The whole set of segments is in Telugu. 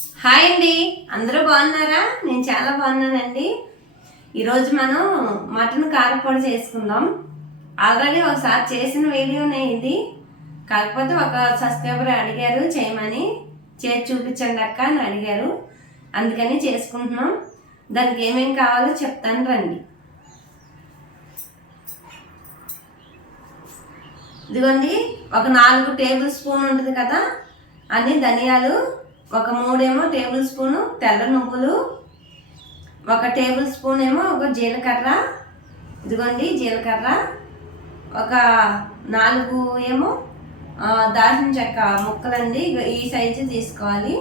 హాయ్ అండి. అందరూ బాగున్నారా? నేను చాలా బాగున్నానండి. ఈరోజు మనం మటన్ కారపొడి చేసుకుందాం. ఆల్రెడీ ఒకసారి చేసిన వీడియోనే ఇది. కాకపోతే ఒక సబ్స్క్రైబర్ అడిగారు చేయమని. చేసి చూపించండి అక్క అని అడిగారు. అందుకని చేసుకుంటున్నాం. దానికి ఏమేమి కావాలో చెప్తాను రండి. ఇదిగోండి ఒక నాలుగు టేబుల్ స్పూన్ ఉంటుంది కదా అన్ని ధనియాలు ఒక మూడేమో టేబుల్ స్పూను తెల్ల నువ్వులు ఒక టేబుల్ స్పూన్ ఏమో ఒక జీలకర్ర ఇదిగోండి జీలకర్ర ఒక నాలుగు ఏమో దాల్చిన చెక్క ముక్కలండి. ఈ సైజు తీసుకోవాలి.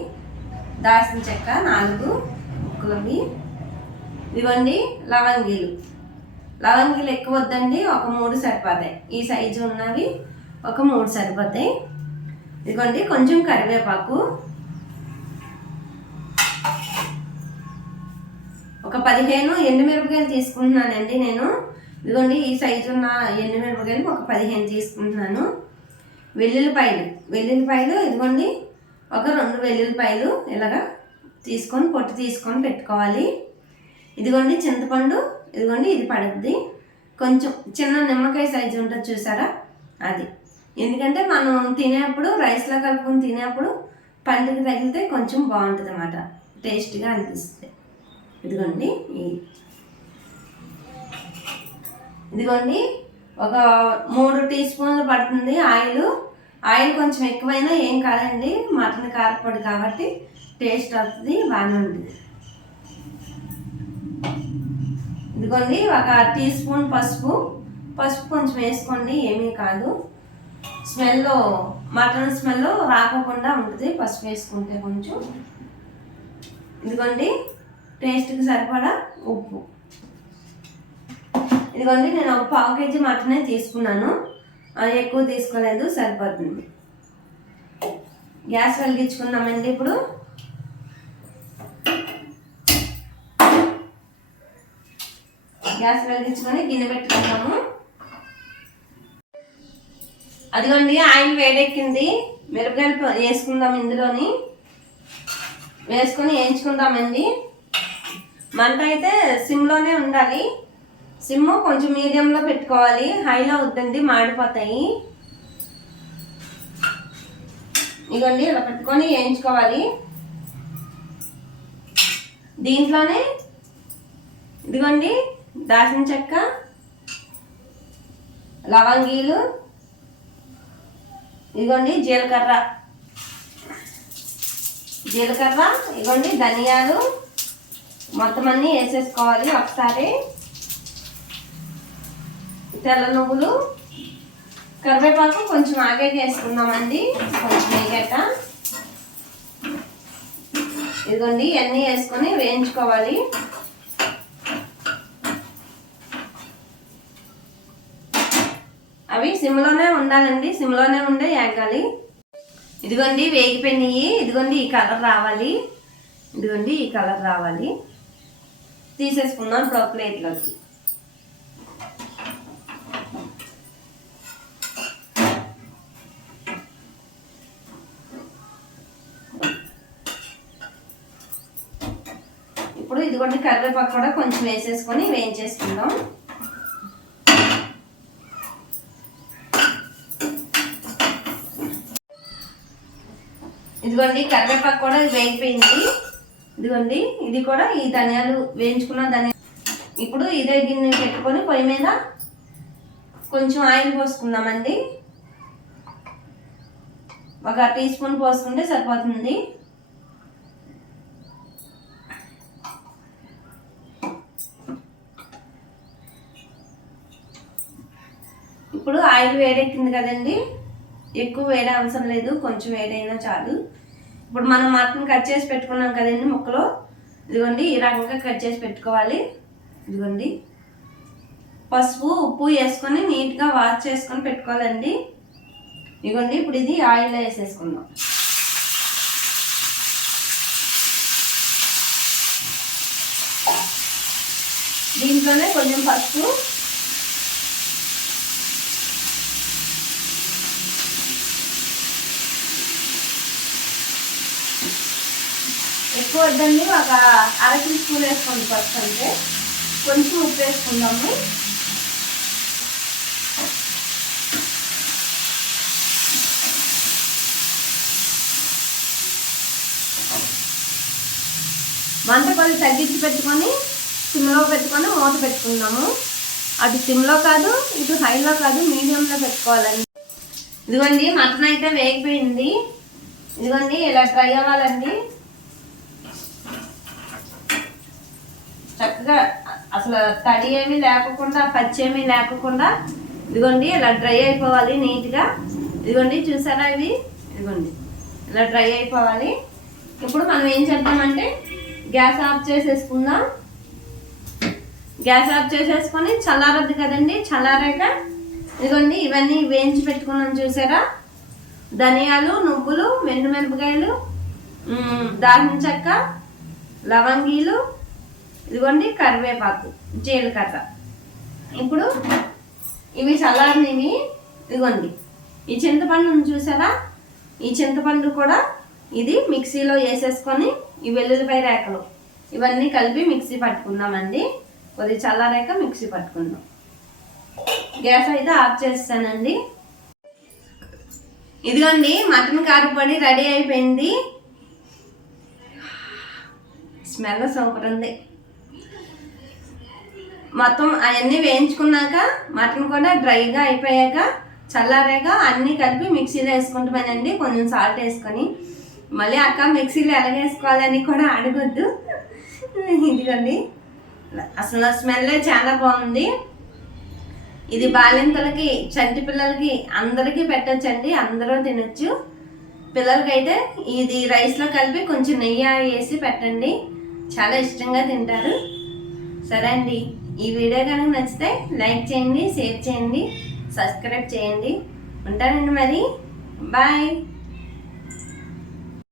దాల్చిన చెక్క నాలుగు ముక్కలవి ఇవ్వండి లవంగీలు. లవంగిలు ఎక్కువ వద్దండి ఒక మూడు సరిపోతాయి. ఈ సైజు ఉన్నవి ఒక మూడు సరిపోతాయి. ఇదిగోండి కొంచెం కరివేపాకు ఒక పదిహేను ఎండుమిరపకాయలు తీసుకుంటున్నానండి నేను. ఇదిగోండి ఈ సైజు ఉన్న ఎండుమిరపకాయలు ఒక పదిహేను తీసుకుంటున్నాను. వెల్లుల్లిపాయలు వెల్లుల్లిపాయలు ఇదిగోండి ఒక రెండు వెల్లుల్లిపాయలు ఇలాగా తీసుకొని పొట్టు తీసుకొని పెట్టుకోవాలి. ఇదిగోండి చింతపండు ఇదిగోండి ఇది పడుద్ది. కొంచెం చిన్న నిమ్మకాయ సైజు ఉంటుంది చూసారా? అది. ఎందుకంటే మనం తినేప్పుడు రైస్లో కలుపుకొని తినేప్పుడు పండుగ తగిలితే కొంచెం బాగుంటుంది అన్నమాట టేస్ట్గా అనిపిస్తుంది. ఇదిగోండి ఇదిగోండి ఒక మూడు టీ స్పూన్లు పడుతుంది ఆయిల్. ఆయిల్ కొంచెం ఎక్కువైనా ఏం కాదండి మటన్ కారపొడి కాబట్టి టేస్ట్ వస్తుంది బాగానే ఉంటుంది. ఇదిగోండి ఒక టీ స్పూన్ పసుపు. పసుపు కొంచెం వేసుకోండి ఏమీ కాదు. స్మెల్ మటన్ స్మెల్ రాకుండా ఉంటుంది పసుపు వేసుకుంటే కొంచెం. ఇదిగోండి టేస్ట్కి సరిపడా ఉప్పు. ఇదిగోండి నేను ఒక పావు కేజీ మటనే తీసుకున్నాను. ఎక్కువ తీసుకోలేదు సరిపోతుంది. గ్యాస్ వెలిగించుకుందామండి ఇప్పుడు. గ్యాస్ వెలిగించుకొని గిన్నె పెట్టుకుందాము. అదిగోండి ఆయిల్ వేడెక్కింది. మిరపకాయలు వేసుకుందాం ఇందులోని. వేసుకొని వేయించుకుందామండి. మంట అయితే సిమ్లోనే ఉండాలి. సిమ్ కొంచెం మీడియంలో పెట్టుకోవాలి. హైలో వద్దండి మాడిపోతాయి. ఇదిగోండి ఇలా పెట్టుకొని వేయించుకోవాలి. దీంట్లోనే ఇదిగోండి దాల్చిన చెక్క లవంగీలు ఇదిగోండి జీలకర్ర. జీలకర్ర ఇదిగోండి ధనియాలు మొత్తం అన్నీ వేసేసుకోవాలి ఒకసారి. తెల్ల నువ్వులు కరివేపాకు కొంచెం ఆగే వేసుకుందామండి. కొంచెం వేగట ఇదిగోండి ఇవన్నీ వేసుకొని వేయించుకోవాలి. అవి సిమ్లోనే ఉండాలండి సిమ్లోనే ఉండే ఏగాలి. ఇదిగోండి వేగిపోయినాయి. ఇదిగోండి ఈ కలర్ రావాలి. ఇదిగోండి ఈ కలర్ రావాలి. తీసేసుకుందాం ఇప్పుడు ఒక ప్లేట్లోకి ఇప్పుడు ఇదిగోండి కరివేపాకు కూడా కొంచెం వేసేసుకొని వేయించేసుకుందాం. ఇదిగోండి కరివేపాకు కూడా వేగిపోయింది. ఇదిగోండి ఇది కూడా ఈ ధనియాలు వేయించుకున్న ధనియా ఇప్పుడు ఇదే గిన్నె పెట్టుకొని పొయ్యి మీద కొంచెం ఆయిల్ పోసుకుందామండి. ఒక టీ స్పూన్ పోసుకుంటే సరిపోతుంది. ఇప్పుడు ఆయిల్ వేడెక్కింది కదండి ఎక్కువ వేడే అవసరం లేదు కొంచెం వేడైనా చాలు. ఇప్పుడు మనం మటన్ కట్ చేసి పెట్టుకున్నాం కదండి ముక్కలు. ఇదిగోండి ఈ రకంగా కట్ చేసి పెట్టుకోవాలి. ఇదిగోండి. పసుపు ఉప్పు వేసుకొని నీట్గా వాష్ చేసుకొని పెట్టుకోవాలండి. ఇదిగోండి ఇప్పుడు ఇది ఆయిల్లో వేసేసుకుందాం. దీంట్లోనే కొంచెం పసుపు ఎక్కువ వద్దండి ఒక అర టీ స్పూన్ వేసుకోండి ఫస్ట్ అంటే. కొంచెం ఉప్పు వేసుకుందాము. మంట కొద్ది తగ్గించి పెట్టుకొని సిమ్లో పెట్టుకొని మూత పెట్టుకుందాము. అటు సిమ్లో కాదు ఇటు హైలో కాదు మీడియంలో పెట్టుకోవాలండి. ఇదిగోండి మటన్ అయితే వేగిపోయింది. ఇదిగోండి ఇలా ట్రై అవ్వాలండి. చక్కగా అసలు తడి ఏమీ లేకుండా పచ్చి లేకుండా ఇదిగోండి ఇలా డ్రై అయిపోవాలి నీట్గా. ఇదిగోండి చూసారా ఇవి? ఇదిగోండి ఇలా డ్రై అయిపోవాలి. ఇప్పుడు మనం ఏం చేద్దామంటే గ్యాస్ ఆఫ్ చేసేసుకుందాం. గ్యాస్ ఆఫ్ చేసేసుకొని చల్లారద్దు కదండి చల్లారాక ఇదిగోండి ఇవన్నీ వేయించి పెట్టుకున్నాం చూసారా? ధనియాలు నువ్వులు మిరపకాయలు దాల్చిన చెక్క లవంగీలు ఇదిగోండి కరివేపాకు జీలకర్ర. ఇప్పుడు ఇవి చల్లారినవి ఇదిగోండి. ఈ చింతపండును చూసారా? ఈ చింతపండు కూడా ఇది మిక్సీలో వేసేసుకొని ఈ వెల్లుల్లిపాయ రేకలు ఇవన్నీ కలిపి మిక్సీ పట్టుకుందామండి. కొద్ది చల్లారాక మిక్సీ పట్టుకుందాం. గ్యాస్ అయితే ఆఫ్ చేస్తానండి. ఇదిగోండి మటన్ కారపొడి రెడీ అయిపోయింది. స్మెల్ సూపర్ ఉంది. మొత్తం అవన్నీ వేయించుకున్నాక మటన్ కూడా డ్రైగా అయిపోయాక చల్లారాక అన్నీ కలిపి మిక్సీలో వేసుకుంటామేనండి. కొంచెం సాల్ట్ వేసుకొని. మళ్ళీ అక్క మిక్సీలో ఎలా వేసుకోవాలని కూడా అడగొద్దు. ఇదిగోండి. అసలు స్మెల్ చాలా బాగుంది. ఇది బాలింతలకి చంటి పిల్లలకి అందరికీ పెట్టచ్చండి. అందరూ తినొచ్చు. పిల్లలకైతే ఇది రైస్లో కలిపి కొంచెం నెయ్యి వేసి పెట్టండి. చాలా ఇష్టంగా తింటారు. సరే అండి. ఈ వీడియో కనుక నచ్చితే లైక్ చేయండి షేర్ చేయండి సబ్స్క్రైబ్ చేయండి. ఉంటానండి మరి. బాయ్.